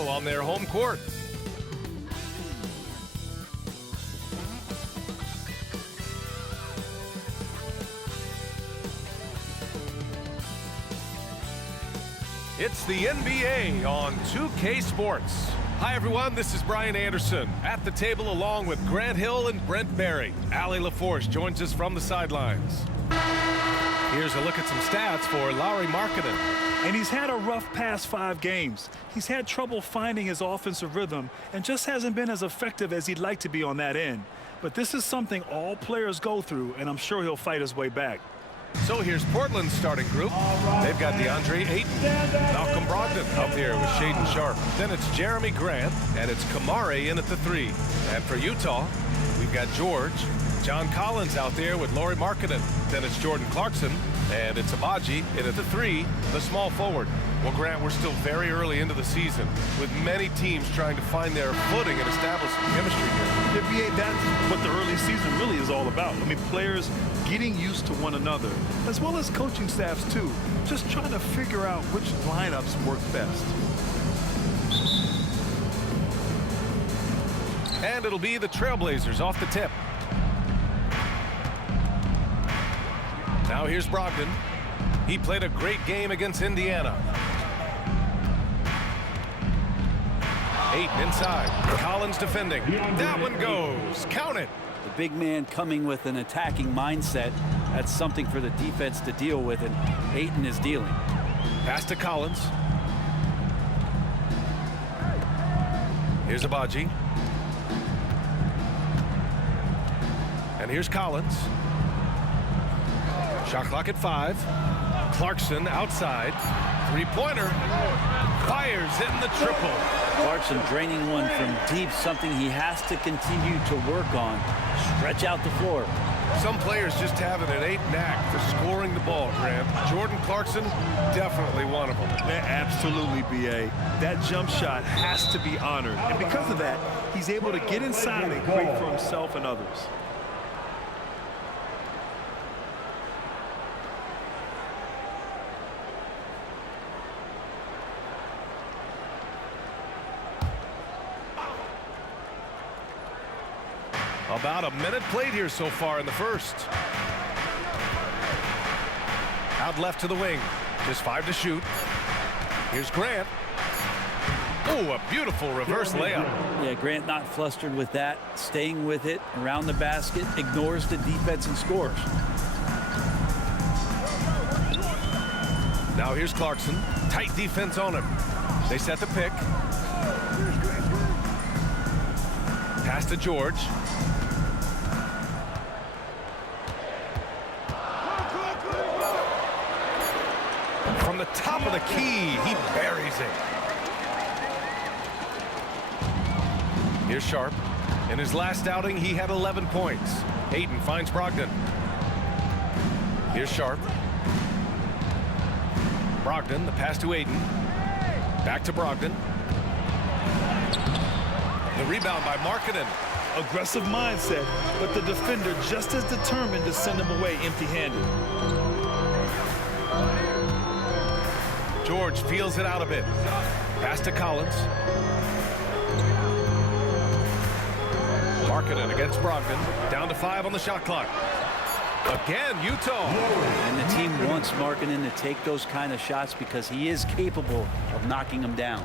battle on their home court. It's the NBA on 2K Sports. Hi everyone, this is Brian Anderson at the table along with Grant Hill and Brent Barry. Allie LaForce joins us from the sidelines. Here's a look at some stats for Lauri Markkanen. And he's had a rough past 5 games. He's had trouble finding his offensive rhythm and just hasn't been as effective as he'd like to be on that end. But this is something all players go through, and I'm sure he'll fight his way back. So here's Portland's starting group. They've got DeAndre Ayton, Malcolm Brogdon out there with Shaedon Sharpe. Then it's Jeremy Grant, and it's Kamari in at the 3. And for Utah, we've got George, John Collins out there with Lauri Markkanen. Then it's Jordan Clarkson, and it's Abaji in at the 3, the small forward. Well, Grant, we're still very early into the season, with many teams trying to find their footing and establish some chemistry here. NBA, that's what the early season really is all about. I mean, players getting used to one another, as well as coaching staffs too, just trying to figure out which lineups work best. And it'll be the Trailblazers off the tip. Now here's Brogdon. He played a great game against Indiana. Ayton inside. Collins defending. That one goes. Count it. The big man coming with an attacking mindset. That's something for the defense to deal with, and Ayton is dealing. Pass to Collins. Here's Abaji. And here's Collins. Shot clock at 5. Clarkson outside. Three-pointer. Fires in the triple. Clarkson draining one from deep, something he has to continue to work on. Stretch out the floor. Some players just have an innate knack for scoring the ball, Grant. Jordan Clarkson, definitely one of them. Man, absolutely, B.A. That jump shot has to be honored. And because of that, he's able to get inside and create for himself and others. About a minute played here so far in the first. Out left to the wing. Just 5 to shoot. Here's Grant. Oh, a beautiful reverse layup. Yeah, Grant not flustered with that. Staying with it around the basket. Ignores the defense and scores. Now here's Clarkson. Tight defense on him. They set the pick. Pass to George. From the top of the key, he buries it. Here's Sharpe. In his last outing, he had 11 points. Ayton finds Brogdon. Here's Sharpe. Brogdon, the pass to Ayton. Back to Brogdon. The rebound by Markkanen. Aggressive mindset, but the defender just as determined to send him away empty-handed. George feels it out a bit. Pass to Collins. Markkanen against Brogdon. Down to 5 on the shot clock. Again, Utah. And the team wants Markkanen to take those kind of shots because he is capable of knocking them down.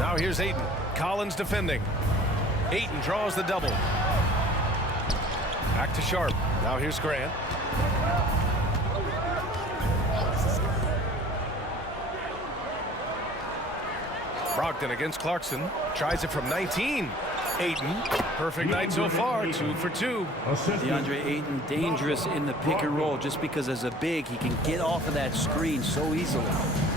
Now here's Ayton. Collins defending. Ayton draws the double. Back to Sharpe. Now here's Grant. Brogdon against Clarkson. Tries it from 19. Ayton, perfect night so far, 2 for 2. DeAndre Ayton dangerous in the pick and roll just because as a big he can get off of that screen so easily.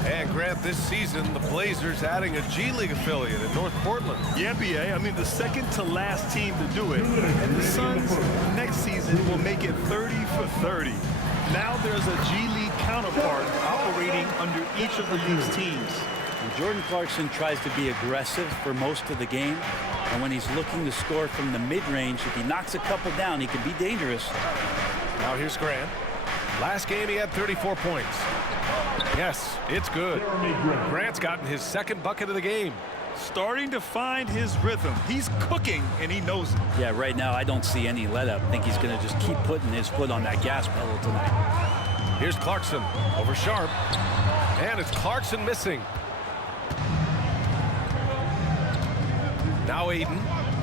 And Grant, this season the Blazers adding a G League affiliate in North Portland. Yeah, B.A. I mean, the second to last team to do it. And the Suns next season will make it 30 for 30. Now there's a G League counterpart operating under each of the league's teams. And Jordan Clarkson tries to be aggressive for most of the game. And when he's looking to score from the mid-range, if he knocks a couple down, he can be dangerous. Now here's Grant. Last game he had 34 points. Yes, it's good. Grant's gotten his second bucket of the game. Starting to find his rhythm. He's cooking, and he knows it. Yeah, right now I don't see any let up. I think he's going to just keep putting his foot on that gas pedal tonight. Here's Clarkson over Sharp. And it's Clarkson missing. Now Aiden.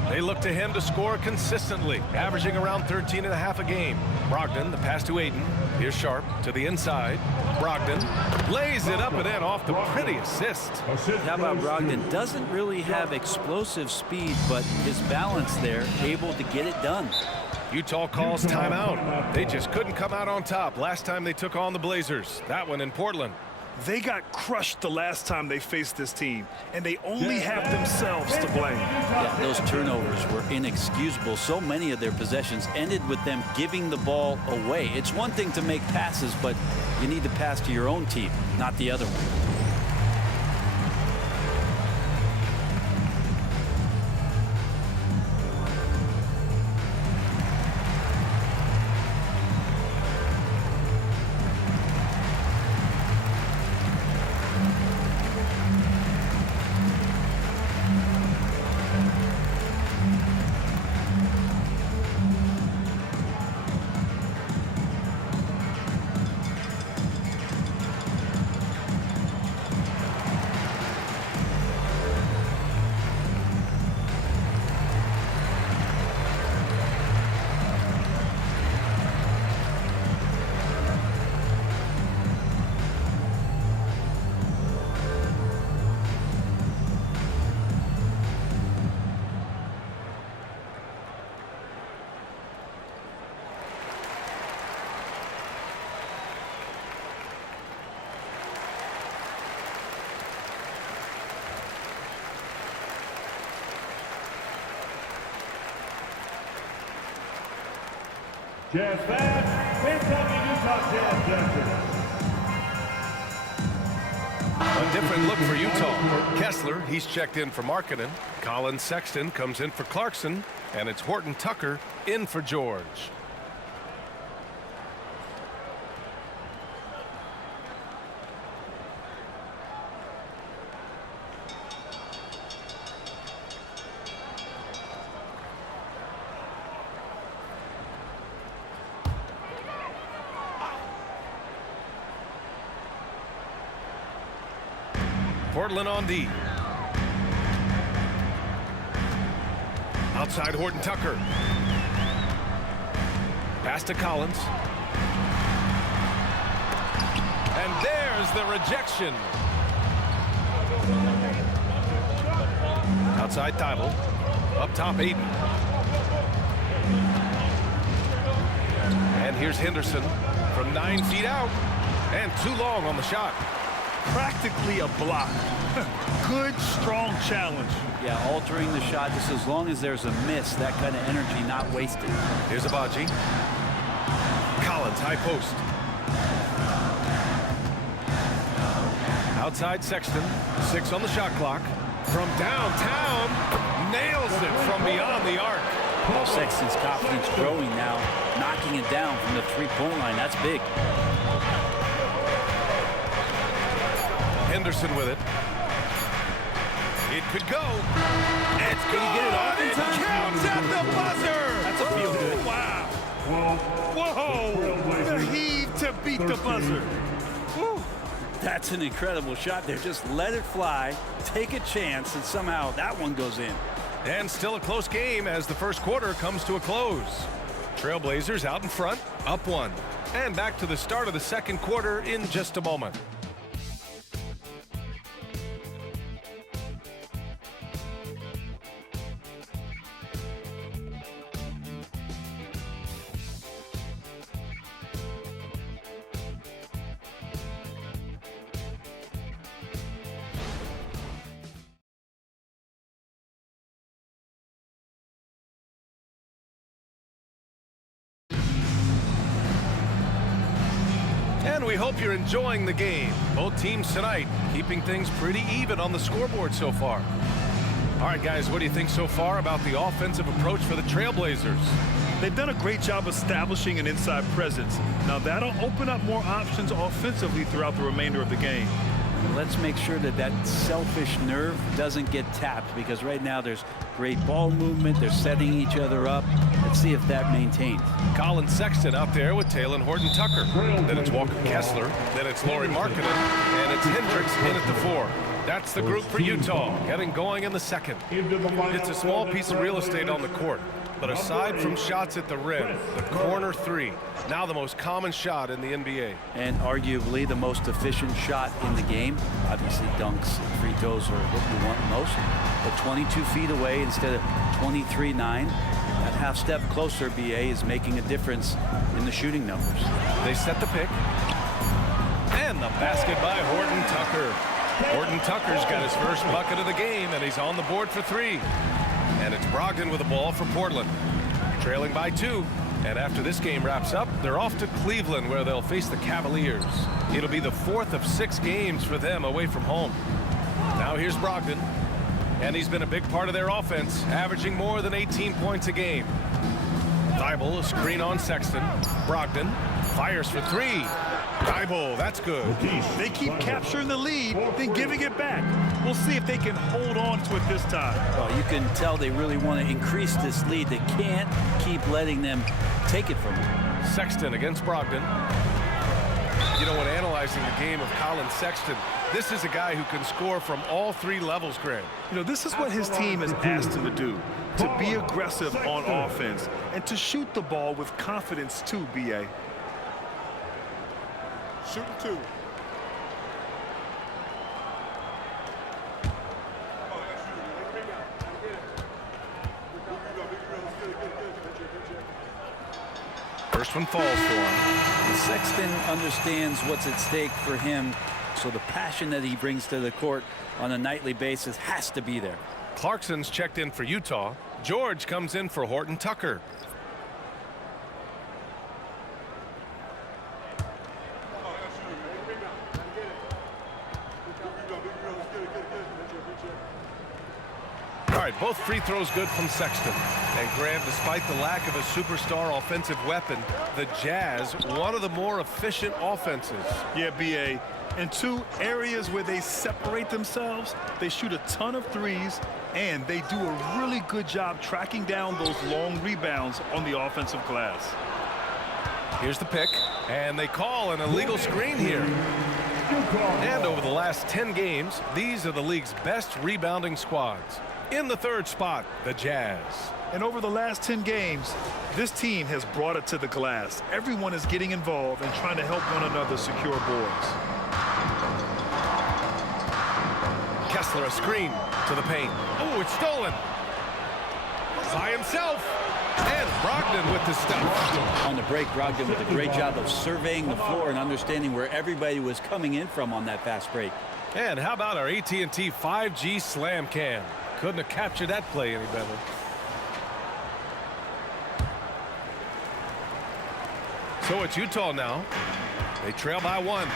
They look to him to score consistently, averaging around 13.5 a game. Brogdon, the pass to Aiden. Here's Sharp to the inside. Brogdon lays it up and in off the pretty assist. How about Brogdon? Doesn't really have explosive speed, but his balance there, able to get it done. Utah calls timeout. They just couldn't come out on top last time they took on the Blazers. That one in Portland. They got crushed the last time they faced this team, and they only have themselves to blame. Yeah, those turnovers were inexcusable. So many of their possessions ended with them giving the ball away. It's one thing to make passes, but you need to pass to your own team, not the other one. Jazz fans, incoming Utah Jazz dancers. A different look for Utah. Kessler, he's checked in for Markkanen. Colin Sexton comes in for Clarkson. And it's Horton Tucker in for George. Portland on D. Outside Horton Tucker. Pass to Collins. And there's the rejection. Outside Teitel. Up top Aiden. And here's Henderson from 9 feet out. And too long on the shot. Practically a block. Good, strong challenge. Yeah, altering the shot just as long as there's a miss, that kind of energy not wasted. Here's Abaji. Collins, high post. Outside Sexton, 6 on the shot clock. From downtown, nails it from beyond the arc. Well, Sexton's confidence growing now, knocking it down from the three-point line. That's big. Henderson with it. It could go. It's good. Can he get it off in It time? counts at the buzzer. That's a feel good. Wow. Whoa. The heave to beat the buzzer. Woo. That's an incredible shot there. Just let it fly, take a chance, and somehow that one goes in. And still a close game as the first quarter comes to a close. Trailblazers out in front, up 1. And back to the start of the second quarter in just a moment. And we hope you're enjoying the game. Both teams tonight keeping things pretty even on the scoreboard so far. All right, guys, what do you think so far about the offensive approach for the Trailblazers? They've done a great job establishing an inside presence. Now that'll open up more options offensively throughout the remainder of the game. Let's make sure that that selfish nerve doesn't get tapped, because right now there's great ball movement. They're setting each other up. Let's see if that maintains. Colin Sexton out there with Talon Horton-Tucker. Then it's Walker Kessler. Then it's Laurie Markkinen. And it's Hendricks in at the 4. That's the group for Utah, getting going in the second. It's a small piece of real estate on the court, but aside from shots at the rim, the corner 3, now the most common shot in the NBA. And arguably the most efficient shot in the game. Obviously dunks and free throws are what we want most, but 22 feet away instead of 23-9. That half step closer, BA, is making a difference in the shooting numbers. They set the pick. And the basket by Horton-Tucker. Horton-Tucker's got his first bucket of the game, and he's on the board for 3. And it's Brogdon with the ball for Portland. Trailing by 2. And after this game wraps up, they're off to Cleveland, where they'll face the Cavaliers. It'll be the 4th of 6 games for them away from home. Now here's Brogdon. And he's been a big part of their offense, averaging more than 18 points a game. Thibault, a screen on Sexton. Brogdon fires for 3. Thibault, that's good. They keep capturing the lead, then giving it back. We'll see if they can hold on to it this time. Well, you can tell they really want to increase this lead. They can't keep letting them take it from them. Sexton against Brogdon. You know, when analyzing the game of Colin Sexton, this is a guy who can score from all 3 levels, Grant. You know, this is what his team has asked him to do, to be aggressive on offense and to shoot the ball with confidence too, BA. Shooting 2. First one falls for him. Sexton understands what's at stake for him, so the passion that he brings to the court on a nightly basis has to be there. Clarkson's checked in for Utah. George comes in for Horton-Tucker. All right, both free throws good from Sexton. And Graham, despite the lack of a superstar offensive weapon, the Jazz, one of the more efficient offenses. Yeah, BA. In 2 areas where they separate themselves, they shoot a ton of threes, and they do a really good job tracking down those long rebounds on the offensive glass. Here's the pick, and they call an illegal screen here. And over the last 10 games, these are the league's best rebounding squads. In the 3rd spot, the Jazz. And over the last 10 games, this team has brought it to the glass. Everyone is getting involved and trying to help one another secure boards. Kessler, a screen to the paint. Oh, it's stolen. By himself. And Brogdon with the stuff. On the break, Brogdon with a great job of surveying the floor and understanding where everybody was coming in from on that fast break. And how about our AT&T 5G Slam Cam? Couldn't have captured that play any better. So it's Utah now. They trail by 1.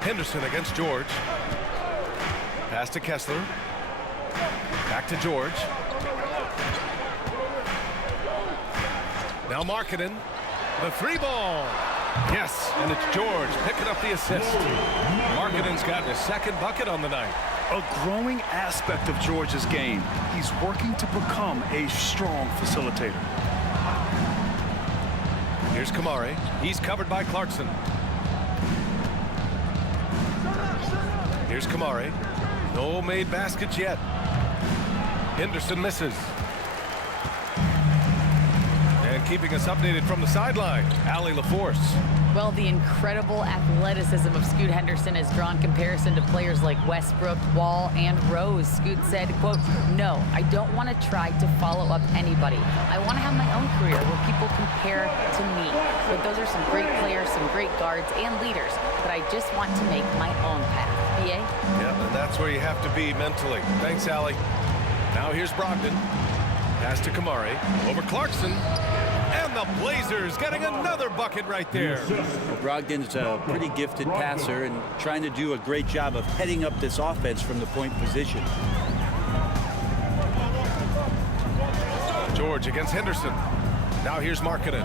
Henderson against George. Pass to Kessler. Back to George. Now Markkinen. The 3 ball. Yes, and it's George picking up the assist. Markkinen's gotten his 2nd bucket on the night. A growing aspect of George's game. He's working to become a strong facilitator. Here's Kamari. He's covered by Clarkson. Here's Kamari. No made baskets yet. Henderson misses. And keeping us updated from the sideline, Allie LaForce. Well, the incredible athleticism of Scoot Henderson has drawn comparison to players like Westbrook, Wall, and Rose. Scoot said, quote, "No, I don't want to try to follow up anybody. I want to have my own career where people compare to me. But those are some great players, some great guards, and leaders. But I just want to make my own path." BA? Yep, and that's where you have to be mentally. Thanks, Allie. Now here's Brogdon. Pass to Kamari. Over Clarkson. And the Blazers getting another bucket right there. Well, Brogdon's a pretty gifted passer and trying to do a great job of heading up this offense from the point position. George against Henderson. Now here's Markkanen.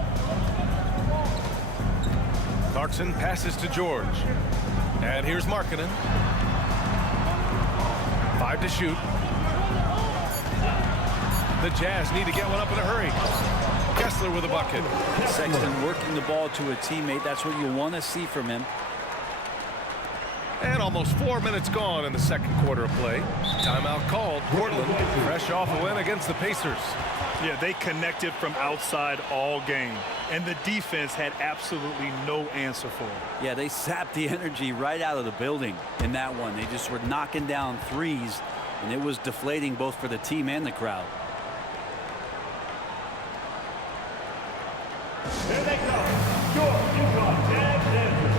Clarkson passes to George. And here's Markkanen. 5 to shoot. The Jazz need to get one up in a hurry. Kessler with a bucket. Sexton working the ball to a teammate. That's what you want to see from him. And almost 4 minutes gone in the second quarter of play. Timeout called. Portland fresh off a win against the Pacers. Yeah, they connected from outside all game, and the defense had absolutely no answer for it. Yeah, they sapped the energy right out of the building in that one. They just were knocking down threes, and it was deflating both for the team and the crowd. Here they come. Your Utah Jazz Dancers.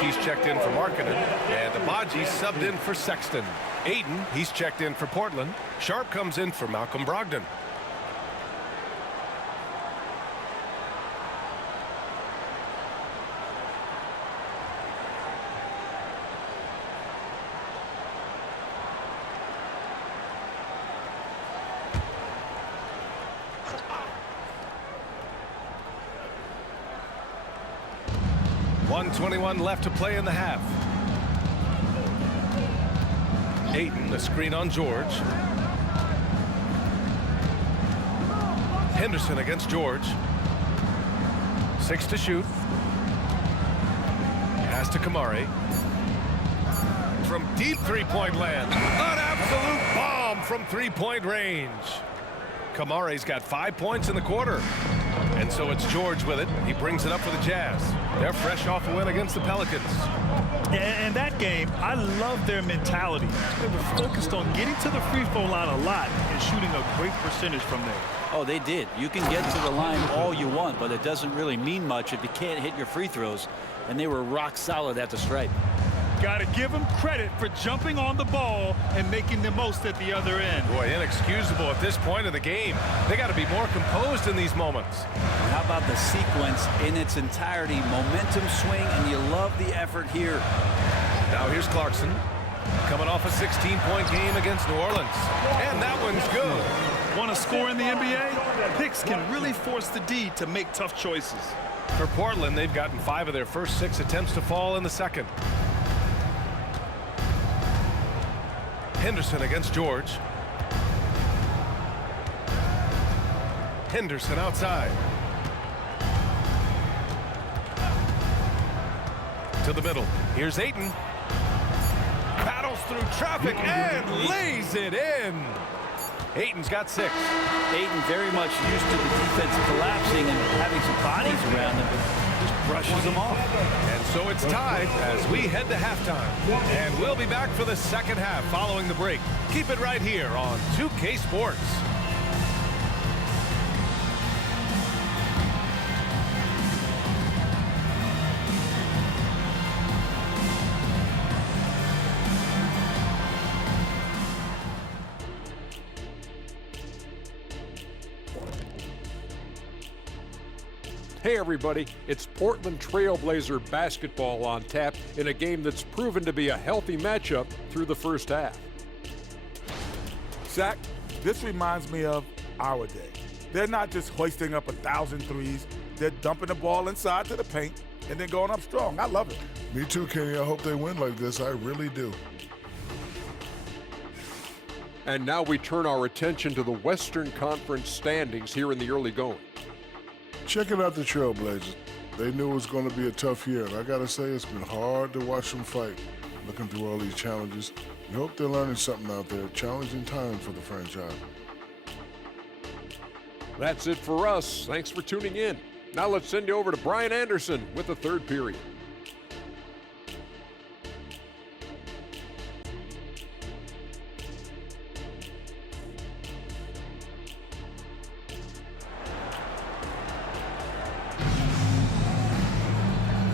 He's checked in for Markkanen, and Abaji subbed in for Sexton. Aiden, he's checked in for Portland. Sharp comes in for Malcolm Brogdon. .21 left to play in the half. Ayton, the screen on George. Henderson against George. 6 to shoot. Pass to Kamari. From deep three-point land. An absolute bomb from three-point range. Kamari's got 5 points in the quarter. And so it's George with it. He brings it up for the Jazz. They're fresh off a win against the Pelicans. And that game, I love their mentality. They were focused on getting to the free throw line a lot and shooting a great percentage from there. Oh, they did. You can get to the line all you want, but it doesn't really mean much if you can't hit your free throws. And they were rock solid at the stripe. Got to give them credit for jumping on the ball and making the most at the other end. Boy, inexcusable at this point of the game. They got to be more composed in these moments. How about the sequence in its entirety? Momentum swing, and you love the effort here. Now here's Clarkson, coming off a 16-point game against New Orleans. And that one's good. Want to score in the NBA? Picks can really force the D to make tough choices. For Portland, they've gotten 5 of their first 6 attempts to fall in the second. Henderson against George. Henderson outside. To the middle. Here's Ayton. Paddles through traffic and lays it in. Ayton's got 6. Ayton very much used to the defense collapsing and having some bodies around him, but just brushes them off. And so it's tied as we head to halftime. And we'll be back for the second half following the break. Keep it right here on 2K Sports. Hey everybody, it's Portland Trailblazer basketball on tap in a game that's proven to be a healthy matchup through the first half. Zach, this reminds me of our day. They're not just hoisting up 1,000 threes. They're dumping the ball inside to the paint and then going up strong. I love it. Me too, Kenny. I hope they win like this. I really do. And now we turn our attention to the Western Conference standings here in the early going. Checking out the Trailblazers. They knew it was going to be a tough year, and I got to say it's been hard to watch them fight, looking through all these challenges. We hope they're learning something out there. Challenging time for the franchise. That's it for us. Thanks for tuning in. Now let's send you over to Brian Anderson with the third period.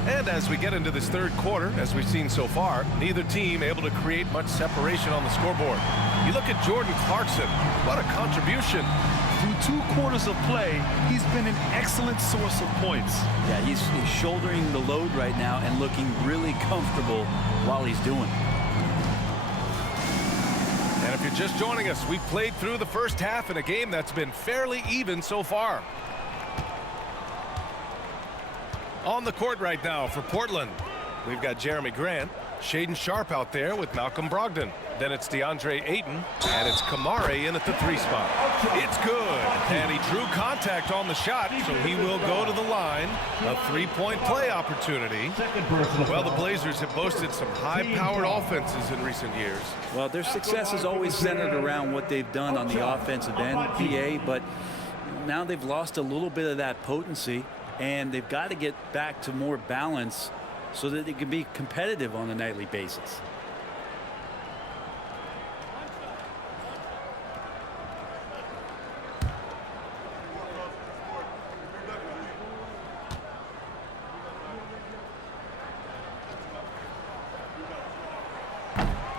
And as we get into this third quarter, as we've seen so far, neither team able to create much separation on the scoreboard. You look at Jordan Clarkson, what a contribution. Through 2 quarters of play, he's been an excellent source of points. Yeah, he's shouldering the load right now and looking really comfortable while he's doing it. And if you're just joining us, we've played through the first half in a game that's been fairly even so far. On the court right now for Portland, we've got Jeremy Grant, Shaedon Sharpe out there with Malcolm Brogdon. Then it's DeAndre Ayton, and it's Kamari in at the 3 spot. It's good, and he drew contact on the shot, so he will go to the line. A 3-point play opportunity. Well, the Blazers have boasted some high-powered offenses in recent years. Well, their success is always centered around what they've done on the offensive end, PA, but now they've lost a little bit of that potency, and they've got to get back to more balance so that they can be competitive on a nightly basis.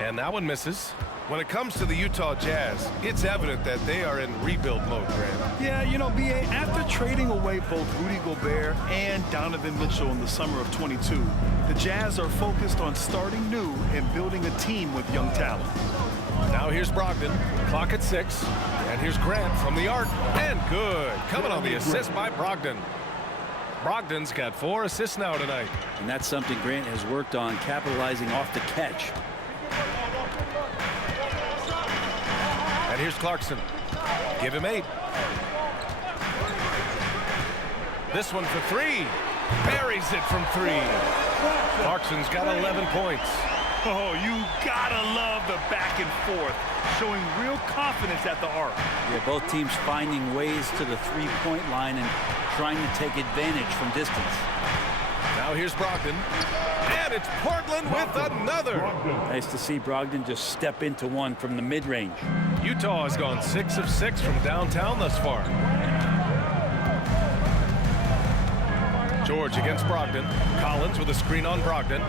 And that one misses. When it comes to the Utah Jazz, it's evident that they are in rebuild mode, Grant. Yeah, you know, B.A., after trading away both Rudy Gobert and Donovan Mitchell in the summer of '22, the Jazz are focused on starting new and building a team with young talent. Now here's Brogdon, clock at 6, and here's Grant from the arc, and good. Coming on the assist by Brogdon. Brogdon's got 4 assists now tonight. And that's something Grant has worked on, capitalizing off the catch. And here's Clarkson. Give him 8. This one for 3. Buries it from 3. Clarkson's got 11 points. Oh, you gotta love the back and forth, showing real confidence at the arc. Yeah, both teams finding ways to the 3-point line and trying to take advantage from distance. Now here's Brogdon. And it's Portland with another. Nice to see Brogdon just step into one from the mid-range. Utah has gone 6 of 6 from downtown thus far. George against Brogdon. Collins with a screen on Brogdon.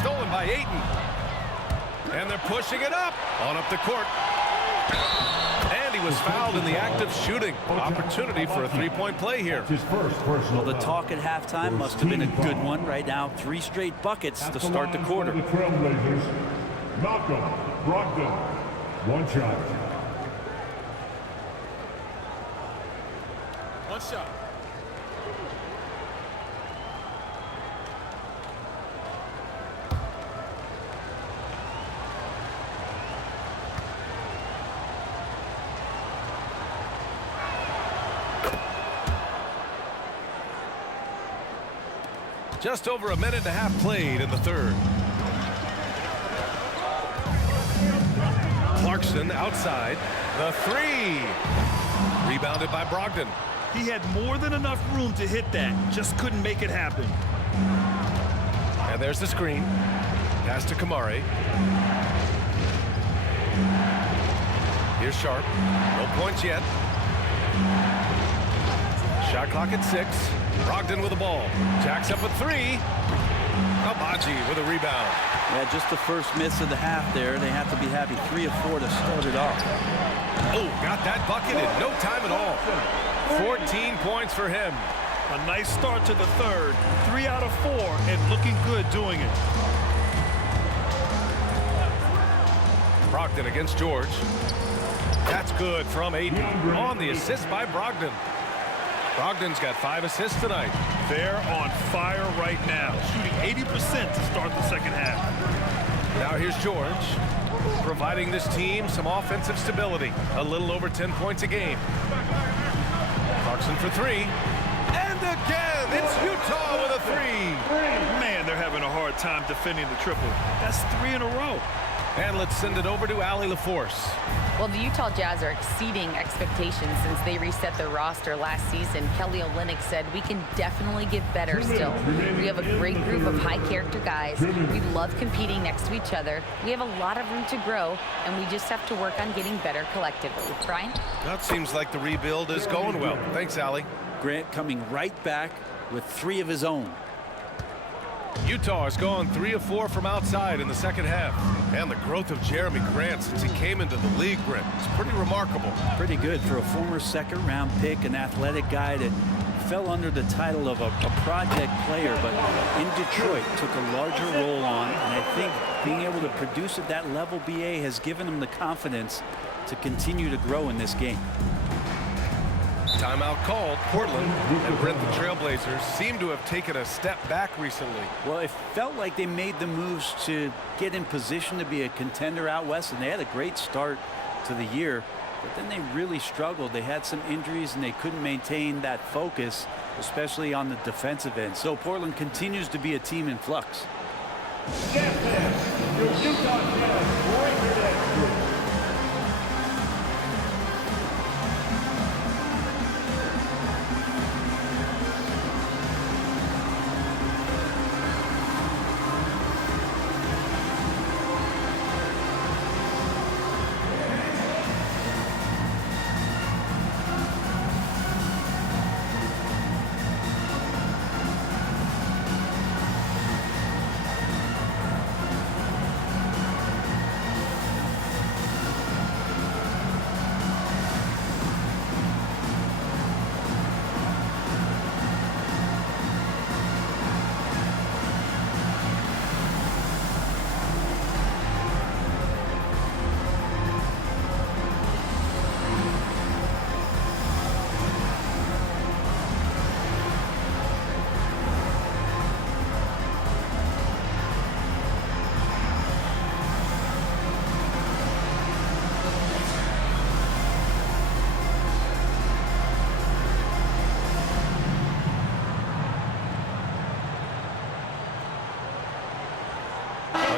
Stolen by Ayton. And they're pushing it up. On up the court. And he was fouled in the act of shooting. Opportunity for a 3-point play here. Well, the talk at halftime must have been a good one. Right now, 3 straight buckets to start the quarter. Trailblazers, Malcolm Brogdon, 1 shot. One shot. Just over a minute and a half played in the third. Clarkson outside. The 3. Rebounded by Brogdon. He had more than enough room to hit that, just couldn't make it happen. And there's the screen. Pass to Kamari. Here's Sharpe. No points yet. Shot clock at 6. Brogdon with the ball. Jacks up at 3. Abaji with a rebound. Yeah, just the first miss of the half there. They have to be happy. 3 of 4 to start it off. Oh, got that bucket in no time at all. 14 points for him. A nice start to the third. 3 out of 4 and looking good doing it. Brogdon against George. That's good from Aiden on the assist by Brogdon. Brogdon's got 5 assists tonight. They're on fire right now, shooting 80% to start the second half. Now here's George, providing this team some offensive stability. A little over 10 points a game. Clarkson for 3. And again, it's Utah with a 3. Man, they're having a hard time defending the triple. That's 3 in a row. And let's send it over to Allie LaForce. Well, the Utah Jazz are exceeding expectations since they reset their roster last season. Kelly Olynyk said, we can definitely get better still. We have a great group of high-character guys. We love competing next to each other. We have a lot of room to grow, and we just have to work on getting better collectively. Brian? That seems like the rebuild is going well. Thanks, Allie. Grant coming right back with 3 of his own. Utah has gone 3 of 4 from outside in the second half. And the growth of Jeremy Grant since he came into the league, Brent, is pretty remarkable. Pretty good for a former second-round pick, an athletic guy that fell under the title of a project player, but in Detroit took a larger role on. And I think being able to produce at that level, BA, has given him the confidence to continue to grow in this game. Timeout called. Portland and Brent, the Trailblazers, seem to have taken a step back recently. Well, it felt like they made the moves to get in position to be a contender out west, and they had a great start to the year, but then they really struggled. They had some injuries, and they couldn't maintain that focus, especially on the defensive end. So Portland continues to be a team in flux. Your Utah Jazz break it.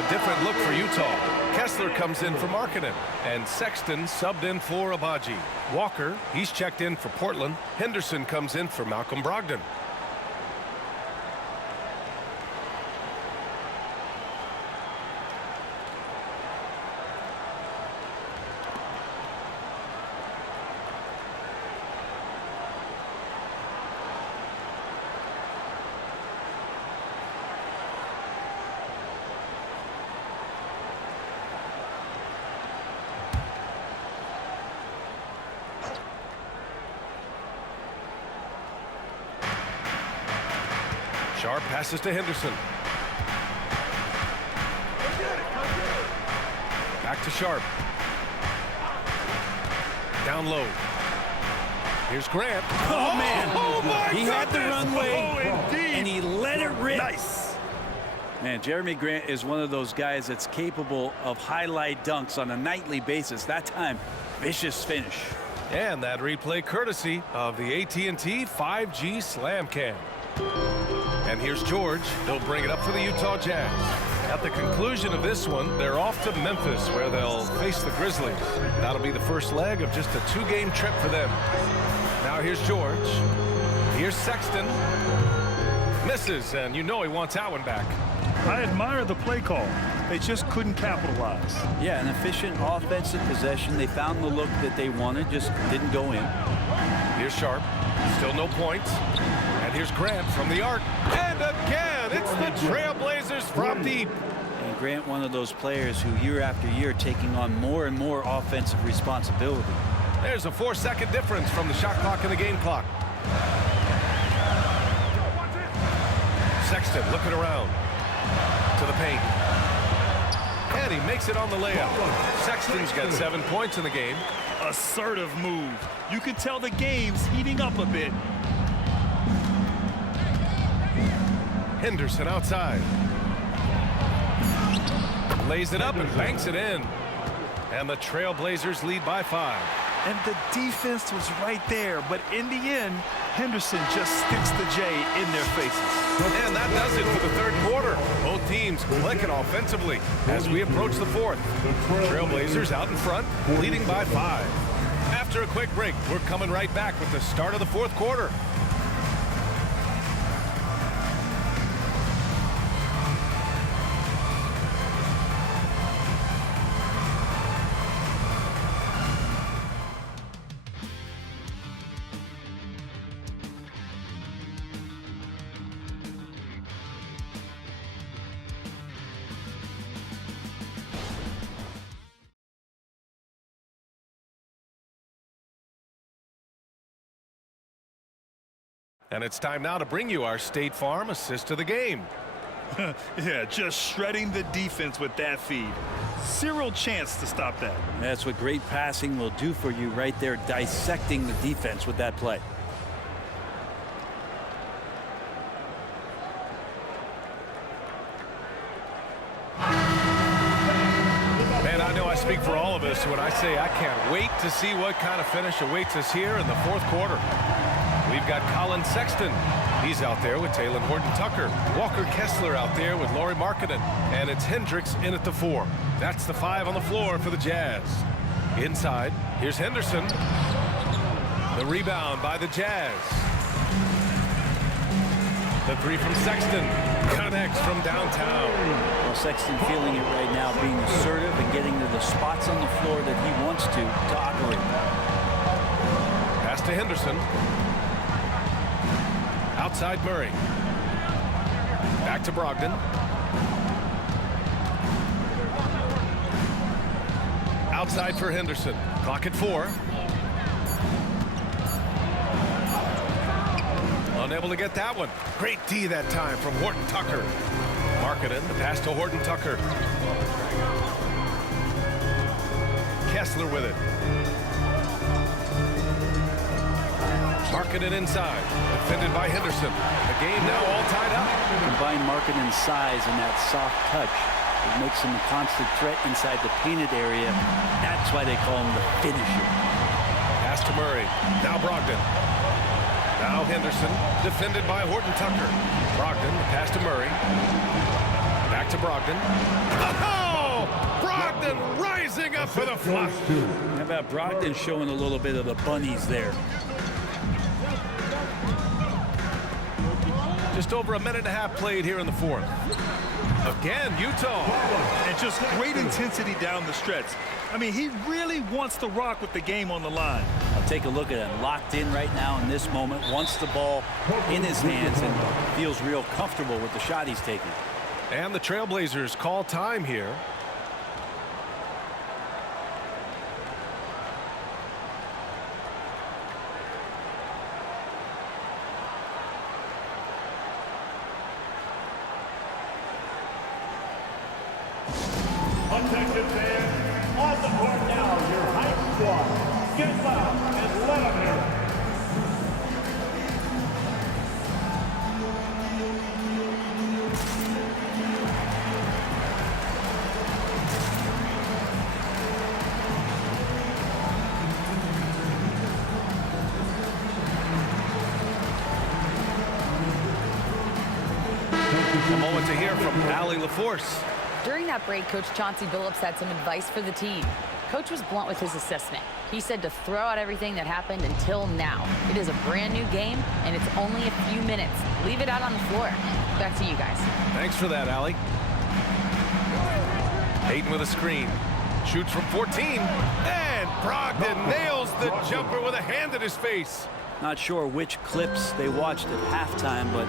Different look for Utah. Kessler comes in for Markkanen, and Sexton subbed in for Abaji. Walker, he's checked in for Portland. Henderson comes in for Malcolm Brogdon. Sharp passes to Henderson. Back to Sharp. Down low. Here's Grant. Oh, man. Oh, my He had the runway, Oh, indeed. and he let it rip. Nice. Man, Jeremy Grant is one of those guys that's capable of highlight dunks on a nightly basis. That time, vicious finish. And that replay courtesy of the AT&T 5G Slam Cam. And here's George. He'll bring it up for the Utah Jazz. At the conclusion of this one, they're off to Memphis, where they'll face the Grizzlies. That'll be the first leg of just a 2-game trip for them. Now here's George. Here's Sexton. Misses, and you know he wants that one back. I admire the play call. They just couldn't capitalize. Yeah, an efficient offensive possession. They found the look that they wanted, just didn't go in. Here's Sharp. Still no points. And here's Grant from the arc. And again, it's the Trailblazers from deep. And Grant, one of those players who year after year taking on more and more offensive responsibility. There's a 4-second difference from the shot clock and the game clock. Sexton looking around to the paint. And he makes it on the layup. Sexton's got 7 points in the game. assertive move. You can tell the game's heating up a bit. Henderson outside. Lays it up and banks it in. And the Trailblazers lead by 5. And the defense was right there, but in the end, Henderson just sticks the J in their faces. And that does it for the third quarter. Both teams clicking offensively as we approach the fourth. Trailblazers out in front, leading by 5. After a quick break, we're coming right back with the start of the fourth quarter. And it's time now to bring you our State Farm assist of the game. Yeah, just shredding the defense with that feed. Zero chance to stop that. That's what great passing will do for you right there, dissecting the defense with that play. Man, I know I speak for all of us when I say I can't wait to see what kind of finish awaits us here in the fourth quarter. We've got Colin Sexton. He's out there with Taylor Horton-Tucker. Walker Kessler out there with Lauri Markkanen. And it's Hendricks in at the 4. That's the 5 on the floor for the Jazz. Inside, here's Henderson. The rebound by the Jazz. The 3 from Sexton. Connects from downtown. Well, Sexton feeling it right now, being assertive and getting to the spots on the floor that he wants to operate. Pass to Henderson. Outside Murray. Back to Brogdon. Outside for Henderson. Clock at 4. Unable to get that one. Great D that time from Horton-Tucker. Markkanen, the pass to Horton-Tucker. Kessler with it. Markkanen inside. Defended by Henderson. The game now all tied up. Combine Markkanen's size and that soft touch. It makes him a constant threat inside the painted area. That's why they call him the finisher. Pass to Murray. Now Brogdon. Now Henderson. Defended by Horton-Tucker. Brogdon, the pass to Murray. Back to Brogdon. Oh! Brogdon rising up for the flush. How about Brogdon showing a little bit of the bunnies there? Just over a minute and a half played here in the fourth. Again, Utah. And just great intensity down the stretch. I mean, he really wants to rock with the game on the line. I'll take a look at him. Locked in right now in this moment. Wants the ball in his hands and feels real comfortable with the shot he's taking. And the Trailblazers call time here. Attention fans, on the court now, your hype squad. Get loud and let them hear it. A moment to hear from Allie LaForce. During that break, Coach Chauncey Billups had some advice for the team. Coach was blunt with his assessment. He said to throw out everything that happened until now. It is a brand new game, and it's only a few minutes. Leave it out on the floor. Back to you guys. Thanks for that, Allie. Hayden with a screen. Shoots from 14. And Brogdon nails the jumper with a hand in his face. Not sure which clips they watched at halftime, but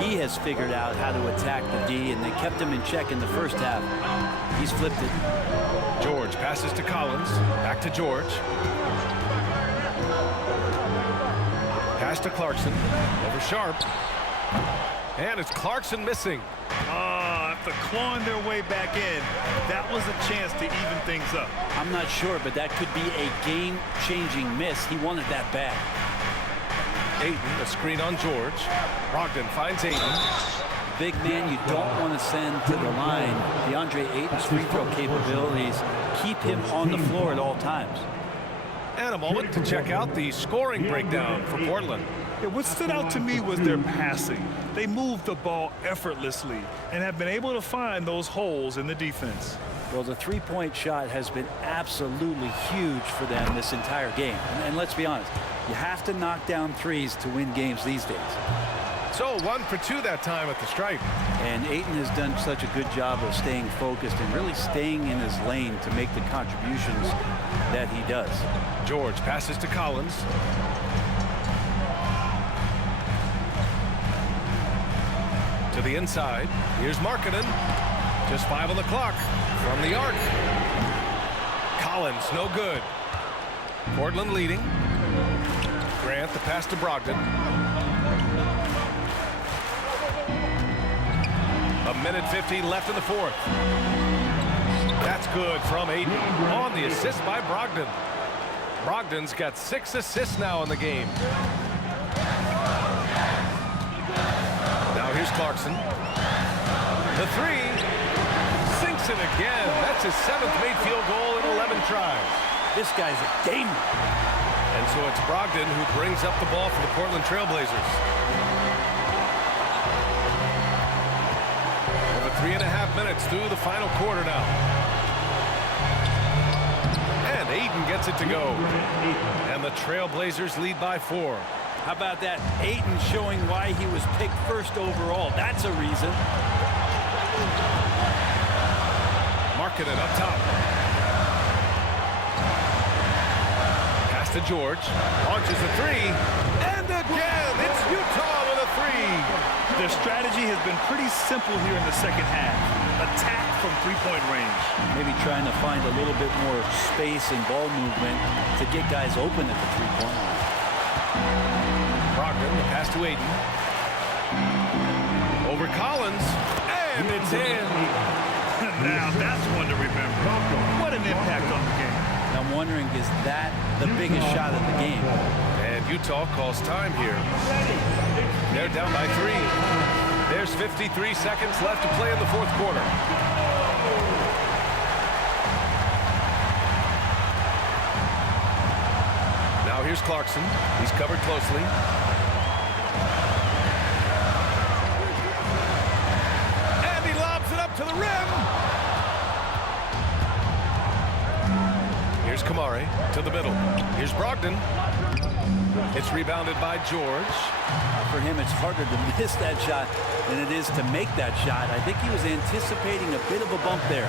he has figured out how to attack the D, and they kept him in check in the first half. He's flipped it. George passes to Collins. Back to George. Pass to Clarkson. Over Sharp. And it's Clarkson missing. after clawing their way back in, that was a chance to even things up. I'm not sure, but that could be a game-changing miss. He wanted that bad. Ayton, a screen on George. Brogdon finds Ayton. Big man you don't want to send to the line. DeAndre Ayton's free throw capabilities keep him on the floor at all times. And a moment to check out the scoring breakdown for Portland. Yeah, what stood out to me was their passing. They moved the ball effortlessly and have been able to find those holes in the defense. Well, the three-point shot has been absolutely huge for them this entire game. And let's be honest, you have to knock down threes to win games these days. So 1 for 2 that time at the stripe. And Ayton has done such a good job of staying focused and really staying in his lane to make the contributions that he does. George passes to Collins. To the inside. Here's Markkanen. Just 5 on the clock from the arc. Collins, no good. Portland leading. Grant, the pass to Brogdon. A minute 15 left in the fourth. That's good from Ayton on the assist by Brogdon. Brogdon's got 6 assists now in the game. Now here's Clarkson. The three sinks it again. That's his 7th made field goal in 11 tries. This guy's a gamer. And so it's Brogdon who brings up the ball for the Portland Trailblazers. Over 3.5 minutes through the final quarter now. And Ayton gets it to go. And the Trailblazers lead by 4. How about that? Ayton showing why he was picked first overall. That's a reason. Markkanen up top. Pass to George. Launches a three. And again, it's Utah with a three. Their strategy has been pretty simple here in the second half. Attack from three-point range. Maybe trying to find a little bit more space and ball movement to get guys open at the three-point line. Brogdon, the pass to Ayton. Over Collins. And it's in. Now that's one to remember. What an impact on the game. I'm wondering, is that the biggest shot of the game? And Utah calls time here. They're down by 3. There's 53 seconds left to play in the fourth quarter. Now here's Clarkson. He's covered closely. And he lobs it up to the rim. Here's Kamari to the middle. Here's Brogdon. It's rebounded by George. For him, it's harder to miss that shot than it is to make that shot. I think he was anticipating a bit of a bump there.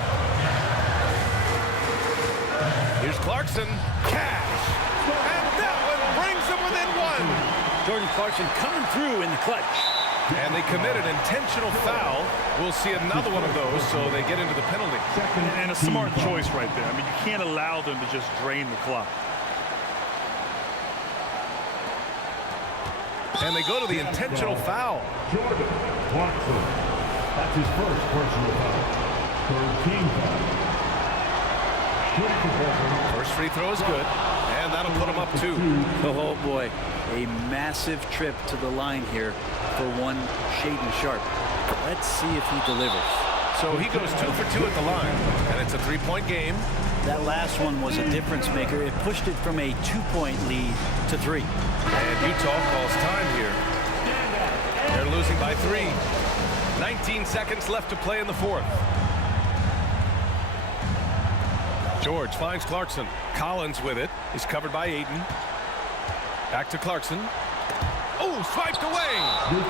Here's Clarkson. Cash. And that one brings them within 1. Jordan Clarkson coming through in the clutch. And they commit an intentional foul. We'll see another one of those, so they get into the penalty. And a smart choice right there. I mean, you can't allow them to just drain the clock. And they go to the intentional foul. Jordan Clarkson. That's his first personal foul. Third team foul. First free throw is good. And that'll put him up 2. Oh boy, a massive trip to the line here for one Shaedon Sharpe. Let's see if he delivers. So he goes 2 for 2 at the line. And it's a 3-point game. That last one was a difference maker. It pushed it from a 2-point lead to 3. And Utah calls time here. They're losing by 3. 19 seconds left to play in the fourth. George finds Clarkson. Collins with it. He's covered by Ayton. Back to Clarkson. Oh, swiped away.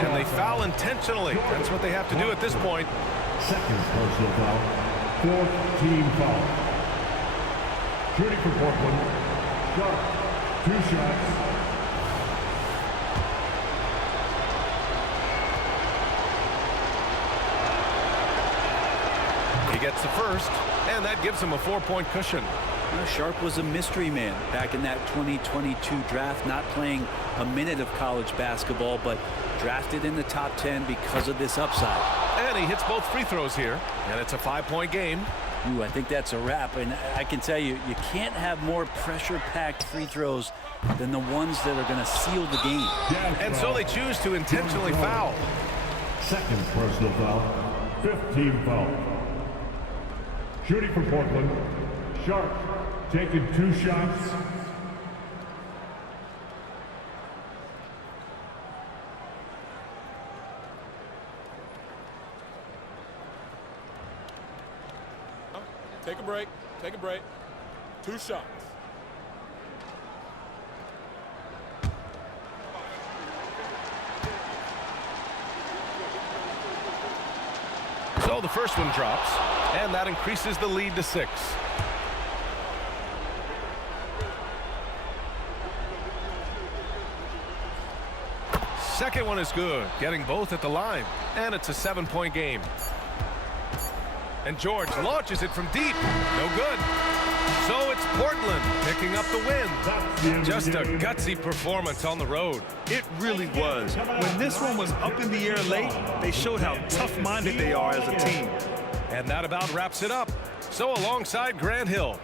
And they foul intentionally. That's what they have to do at this point. Second personal foul. Fourth team foul. Shooting for Portland. Sharpe. 2 shots. He gets the first, and that gives him a 4-point cushion. Sharp was a mystery man back in that 2022 draft, not playing a minute of college basketball, but drafted in the top 10 because of this upside. And he hits both free throws here, and it's a 5-point game. Ooh, I think that's a wrap, and I can tell you, you can't have more pressure-packed free throws than the ones that are going to seal the game. And so they choose to intentionally foul. Second personal foul. 5th team foul. Shooting for Portland. Sharp taking 2 shots. Take a break. Take a break. 2 shots. So the first one drops, and that increases the lead to 6. Second one is good, getting both at the line, and it's a 7-point game. And George launches it from deep. No good. So it's Portland picking up the win. Just a gutsy performance on the road. It really was. When this one was up in the air late, they showed how tough-minded they are as a team. And that about wraps it up. So alongside Grant Hill,